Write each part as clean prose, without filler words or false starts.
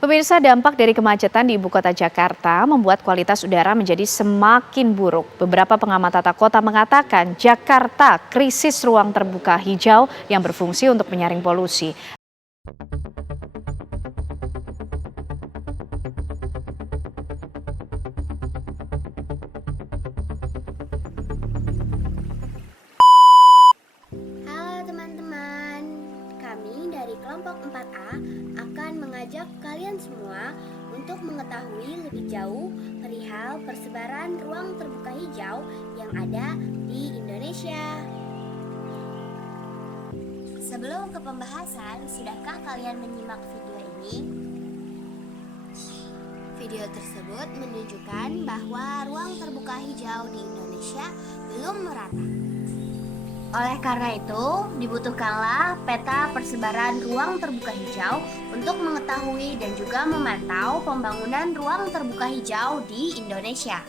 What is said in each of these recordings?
Pemirsa, dampak dari kemacetan di ibu kota Jakarta membuat kualitas udara menjadi semakin buruk. Beberapa pengamat tata kota mengatakan Jakarta krisis ruang terbuka hijau yang berfungsi untuk menyaring polusi. Halo teman-teman, kami dari kelompok 4A akan mengajak kalian semua untuk mengetahui lebih jauh perihal persebaran ruang terbuka hijau yang ada di Indonesia. Sebelum ke pembahasan, sudahkah kalian menyimak video ini? Video tersebut menunjukkan bahwa ruang terbuka hijau di Indonesia belum merata. Oleh karena itu, dibutuhkanlah peta persebaran ruang terbuka hijau untuk mengetahui dan juga memantau pembangunan ruang terbuka hijau di Indonesia.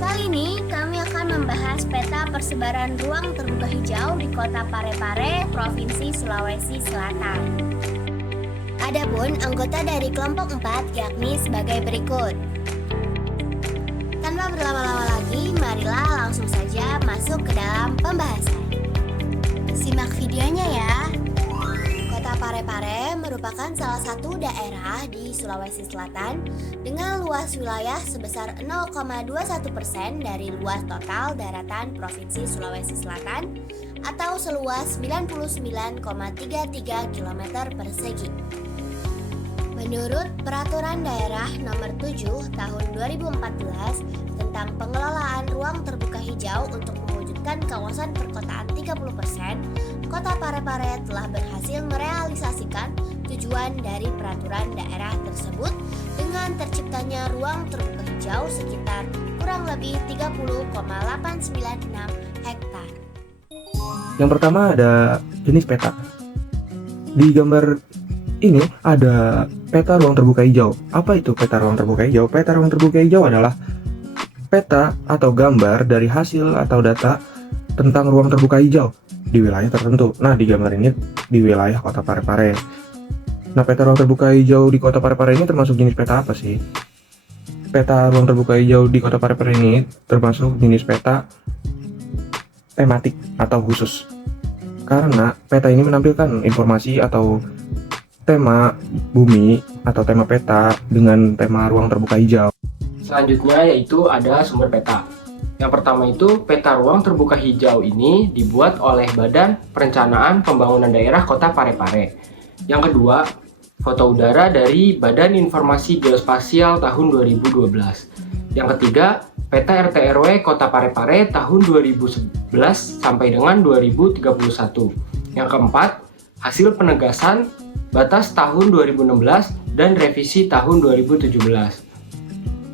Kali ini kami akan membahas peta persebaran ruang terbuka hijau di Kota Parepare, Provinsi Sulawesi Selatan. Adapun anggota dari kelompok 4 yakni sebagai berikut. Tanpa berlama-lama lagi, marilah langsung saja masuk ke dalam pembahasan. Simak videonya ya. Kota Parepare merupakan salah satu daerah di Sulawesi Selatan dengan luas wilayah sebesar 0,21% dari luas total daratan Provinsi Sulawesi Selatan atau seluas 99,33 km persegi. Menurut Peraturan Daerah Nomor 7 Tahun 2014 tentang pengelolaan ruang terbuka hijau untuk mewujudkan kawasan perkotaan 30%, Kota Parepare telah berhasil merealisasikan tujuan dari peraturan daerah tersebut dengan terciptanya ruang terbuka hijau sekitar kurang lebih 30,896 hektar. Yang pertama ada jenis peta. Di gambar ini ada peta ruang terbuka hijau. Apa itu peta ruang terbuka hijau? Peta ruang terbuka hijau adalah peta atau gambar dari hasil atau data tentang ruang terbuka hijau di wilayah tertentu. Nah, di gambar ini di wilayah Kota Parepare. Nah, peta ruang terbuka hijau di Kota Parepare ini termasuk jenis peta apa sih? Peta ruang terbuka hijau di Kota Parepare ini termasuk jenis peta tematik atau khusus. Karena peta ini menampilkan informasi atau tema bumi atau tema peta dengan tema ruang terbuka hijau. Selanjutnya yaitu ada sumber peta. Yang pertama itu peta ruang terbuka hijau ini dibuat oleh Badan Perencanaan Pembangunan Daerah Kota Parepare. Yang kedua, foto udara dari Badan Informasi Geospasial tahun 2012. Yang ketiga, peta RT RW Kota Parepare tahun 2011 sampai dengan 2031. Yang keempat, hasil penegasan batas tahun 2016 dan revisi tahun 2017.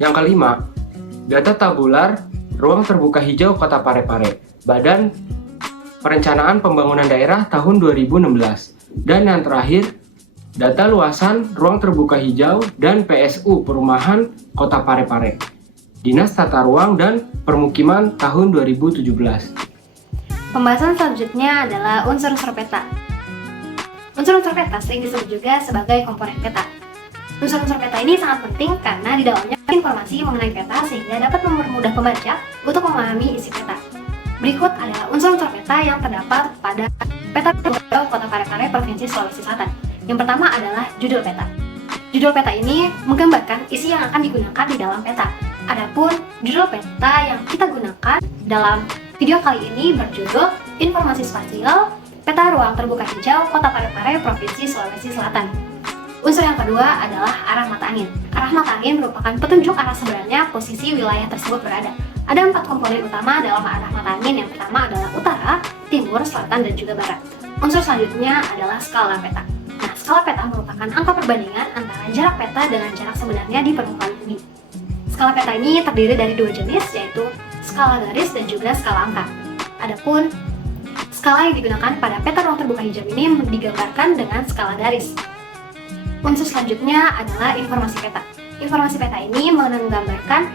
Yang kelima, data tabular ruang terbuka hijau Kota Parepare, Badan Perencanaan Pembangunan Daerah tahun 2016. Dan yang terakhir, data luasan ruang terbuka hijau dan PSU Perumahan Kota Parepare, Dinas Tata Ruang dan Permukiman tahun 2017. Pembahasan selanjutnya adalah unsur-unsur peta. Unsur-unsur peta sering disebut juga sebagai komponen peta. Unsur-unsur peta ini sangat penting karena di dalamnya informasi mengenai peta sehingga dapat mempermudah pembaca untuk memahami isi peta. Berikut adalah unsur-unsur peta yang terdapat pada peta Kota Parepare Provinsi Sulawesi Selatan. Yang pertama adalah judul peta. Judul peta ini menggambarkan isi yang akan digunakan di dalam peta. Adapun judul peta yang kita gunakan dalam video kali ini berjudul Informasi Spasial Peta Ruang Terbuka Hijau Kota Parepare Provinsi Sulawesi Selatan. Unsur yang kedua adalah arah mata angin. Arah mata angin merupakan petunjuk arah sebenarnya posisi wilayah tersebut berada. Ada 4 komponen utama dalam arah mata angin. Yang pertama adalah utara, timur, selatan, dan juga barat. Unsur selanjutnya adalah skala peta. Nah, skala peta merupakan angka perbandingan antara jarak peta dengan jarak sebenarnya di permukaan bumi. Skala peta ini terdiri dari 2 jenis, yaitu skala garis dan juga skala angka. Adapun skala yang digunakan pada peta ruang terbuka hijau ini digambarkan dengan skala garis. Unsur selanjutnya adalah informasi peta. Informasi peta ini menggambarkan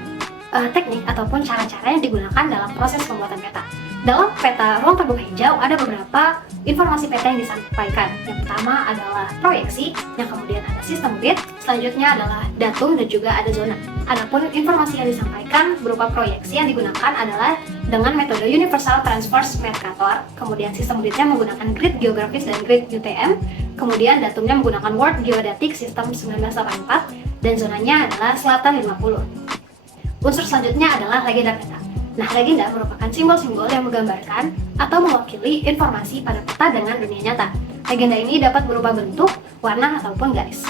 teknik ataupun cara-cara yang digunakan dalam proses pembuatan peta. Dalam peta ruang terbuka hijau ada beberapa informasi peta yang disampaikan. Yang pertama adalah proyeksi, yang kemudian ada sistem grid, selanjutnya adalah datum dan juga ada zona. Adapun informasi yang disampaikan berupa proyeksi yang digunakan adalah dengan metode Universal Transverse Mercator, kemudian sistem gridnya menggunakan grid geografis dan grid UTM, kemudian datumnya menggunakan World Geodetic System 1984, dan zonanya adalah selatan 50. Unsur selanjutnya adalah legenda peta. Nah, legenda merupakan simbol-simbol yang menggambarkan atau mewakili informasi pada peta dengan dunia nyata. Legenda ini dapat berupa bentuk, warna, ataupun garis.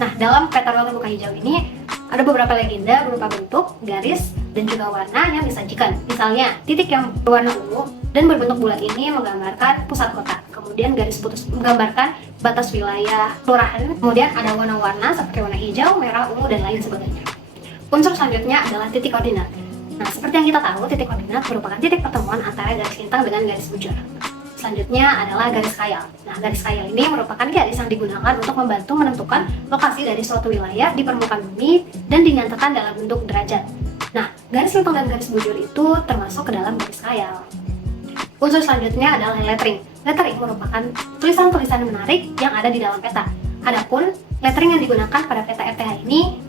Nah, dalam peta ruang terbuka hijau ini ada beberapa legenda berupa bentuk, garis, dan juga warna yang disajikan. Misalnya, titik yang berwarna ungu dan berbentuk bulat ini menggambarkan pusat kota. Kemudian garis putus menggambarkan batas wilayah kelurahan. Kemudian ada warna-warna seperti warna hijau, merah, ungu, dan lain sebagainya. Unsur selanjutnya adalah titik koordinat. Nah, seperti yang kita tahu, titik koordinat merupakan titik pertemuan antara garis lintang dengan garis bujur. Selanjutnya adalah garis khayal. Nah, garis khayal ini merupakan garis yang digunakan untuk membantu menentukan lokasi dari suatu wilayah di permukaan bumi dan dinyatakan dalam bentuk derajat. Nah, garis lintang dan garis bujur itu termasuk ke dalam garis khayal. Unsur selanjutnya adalah lettering. Lettering merupakan tulisan-tulisan menarik yang ada di dalam peta. Adapun lettering yang digunakan pada peta RTH ini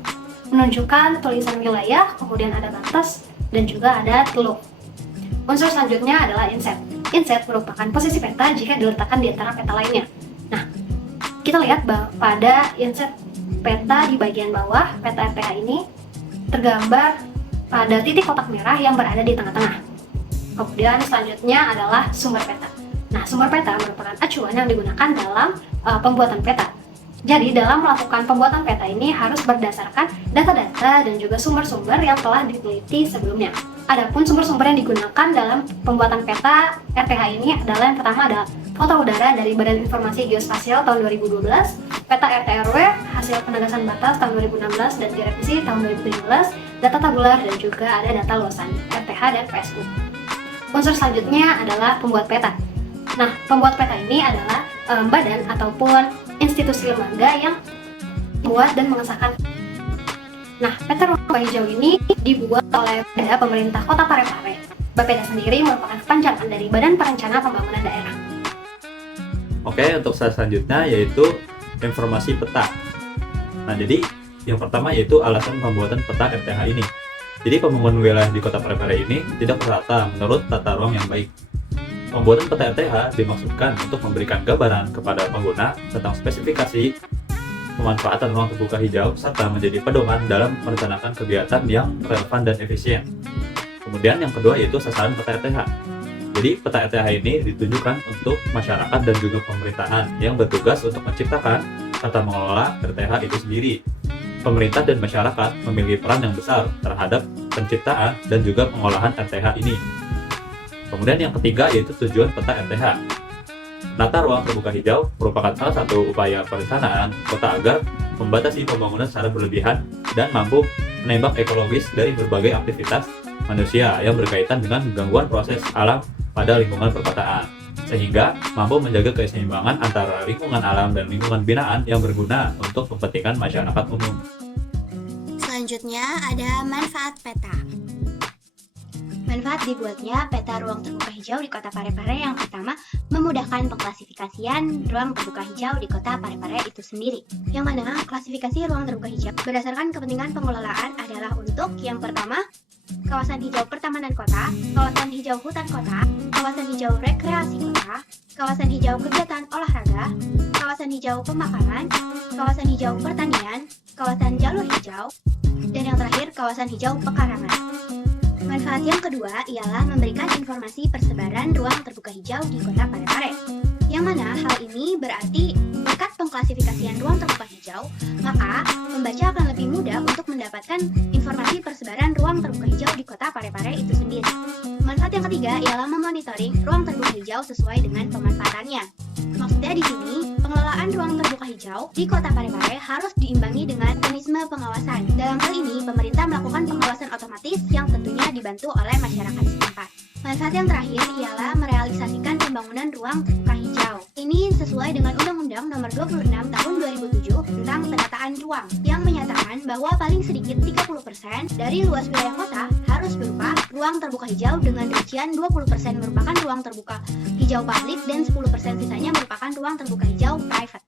menunjukkan tulisan wilayah, kemudian ada batas, dan juga ada teluk. Unsur selanjutnya adalah inset. Inset merupakan posisi peta jika diletakkan di antara peta lainnya. Nah, kita lihat pada inset peta di bagian bawah peta RTH ini tergambar pada titik kotak merah yang berada di tengah-tengah. Kemudian selanjutnya adalah sumber peta. Nah, sumber peta merupakan acuan yang digunakan dalam pembuatan peta. Jadi, dalam melakukan pembuatan peta ini harus berdasarkan data-data dan juga sumber-sumber yang telah diteliti sebelumnya. Adapun sumber-sumber yang digunakan dalam pembuatan peta RTH ini adalah yang pertama adalah foto udara dari Badan Informasi Geospasial tahun 2012, peta RT/RW hasil penegasan batas tahun 2016 dan direvisi tahun 2017, data tabular dan juga ada data luasan RTH dan PSU. Unsur selanjutnya adalah pembuat peta. Nah, pembuat peta ini adalah badan ataupun institusi lembaga yang membuat dan mengesahkan. Nah, peta ruang terbuka hijau ini dibuat oleh Bapeda Pemerintah Kota Parepare. Bapeda sendiri merupakan kepanjangan dari Badan Perencana Pembangunan Daerah. Oke, untuk selanjutnya yaitu informasi peta. Nah, jadi yang pertama yaitu alasan pembuatan peta RTH ini. Jadi pembangunan wilayah di Kota Parepare ini tidak merata menurut tata ruang yang baik. Pembuatan peta RTH dimaksudkan untuk memberikan gambaran kepada pengguna tentang spesifikasi pemanfaatan ruang terbuka hijau serta menjadi pedoman dalam merencanakan kegiatan yang relevan dan efisien. Kemudian yang kedua yaitu sasaran peta RTH. Jadi peta RTH ini ditujukan untuk masyarakat dan juga pemerintahan yang bertugas untuk menciptakan serta mengelola RTH itu sendiri. Pemerintah dan masyarakat memiliki peran yang besar terhadap penciptaan dan juga pengolahan RTH ini. Kemudian yang ketiga yaitu tujuan peta RTH. Menata ruang terbuka hijau merupakan salah satu upaya perencanaan kota agar membatasi pembangunan secara berlebihan dan mampu menembak ekologis dari berbagai aktivitas manusia yang berkaitan dengan gangguan proses alam pada lingkungan perkotaan, sehingga mampu menjaga keseimbangan antara lingkungan alam dan lingkungan binaan yang berguna untuk kepentingan masyarakat umum. Selanjutnya ada manfaat peta. Manfaat dibuatnya peta ruang terbuka hijau di Kota Parepare yang pertama memudahkan pengklasifikasian ruang terbuka hijau di Kota Parepare itu sendiri. Yang mana klasifikasi ruang terbuka hijau berdasarkan kepentingan pengelolaan adalah untuk yang pertama kawasan hijau pertamanan kota, kawasan hijau hutan kota, kawasan hijau rekreasi kota, kawasan hijau kegiatan olahraga, kawasan hijau pemakaman, kawasan hijau pertanian, kawasan jalur hijau, dan yang terakhir kawasan hijau pekarangan. Manfaat yang kedua ialah memberikan informasi persebaran ruang terbuka hijau di Kota Parepare. Yang mana hal ini berarti berkat pengklasifikasian ruang terbuka hijau, maka pembaca akan lebih mudah untuk mendapatkan informasi persebaran ruang terbuka hijau di Kota Parepare itu sendiri. Manfaat yang ketiga ialah memonitoring ruang terbuka hijau sesuai dengan pemanfaatannya. Maksudnya di sini, pengelolaan ruang terbuka hijau di Kota Parepare harus diimbangi dengan mekanisme pengawasan. Dalam hal ini, pemerintah melakukan pengawasan otomatis yang tentunya dibantu oleh masyarakat setempat. Manfaat yang terakhir ialah merealisasikan pembangunan ruang terbuka hijau hijau. Ini sesuai dengan Undang-Undang Nomor 26 Tahun 2007 tentang penataan ruang yang menyatakan bahwa paling sedikit 30% dari luas wilayah kota harus berupa ruang terbuka hijau dengan rincian 20% merupakan ruang terbuka hijau publik dan 10% sisanya merupakan ruang terbuka hijau private.